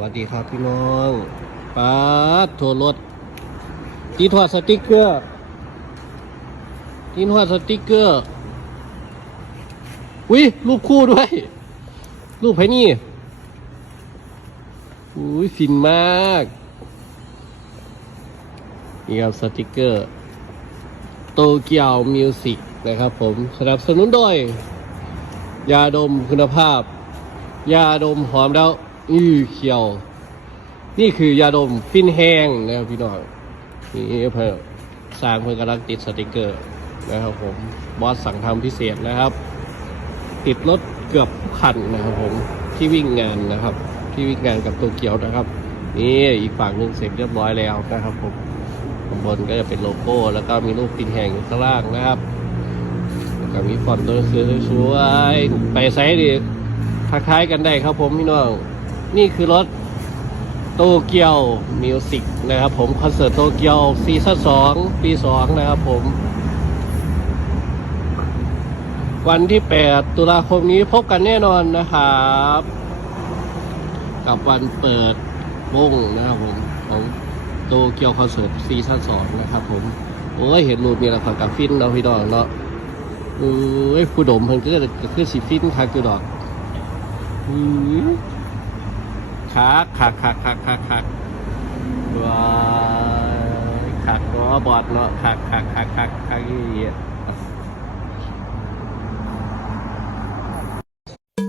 วัสดีครับพี่น้องปาดโทรรถตีถอดสติกเกอร์ตีถอดสติกเกอร์อุ้ยรูปคู่ด้วย รูปไผนี่อุ้ยฟินมากนี่ครับสติกเกอร์โตเกียวมิวสิกนะครับผมสนับสนุนโดย ยาดมคุณภาพ ยาดมหอมแล้ว อือเขียว นี่คือยาดมฟินแห้งนะครับพี่น้องนี่เพิ่มสร้างเพื่อกำลังติดสติกเกอร์นะครับผมบอสสั่งทำพิเศษนะครับ ติดรถเกือบคันนะครับผมที่วิ่งงานนะครับ ที่วิ่งงานกับโตเกียวนะครับ นี่อีกฝั่งหนึ่งเสร็จเรียบร้อยแล้วนะครับผมข้างบนก็จะเป็นโลโก้ แล้วก็มีรูปฟินแห้งอยู่ข้างล่างนะครับแล้วก็มีฟอนต์ตัวนังสือสวยๆไปไซส์ดีทักทายกันได้ครับผมพี่น้อง นี่คือรถโตเกียวมิวสิกนะครับผมคอนเสิร์ตโตเกียวซีซั่นสองปีสองนะครับผม วันที่ 8 ตุลาคมนี้พบกันแน่นอนนะครับ กับวันเปิดวงนะครับผมของโตเกียวคอนเสิร์ตซีซั่นสองนะครับผม โอ้ยเห็นรูปนี่ละครับกับฟินเราพี่น้องเนาะเอ้ยผู้ดมเพิ่นก็ก็คือสิฟินคักอยู่ดอกอือ คักคักคักคักคักคักว้ายคักเนาะบอดเนาะคักคักคักคักคักเหี้ย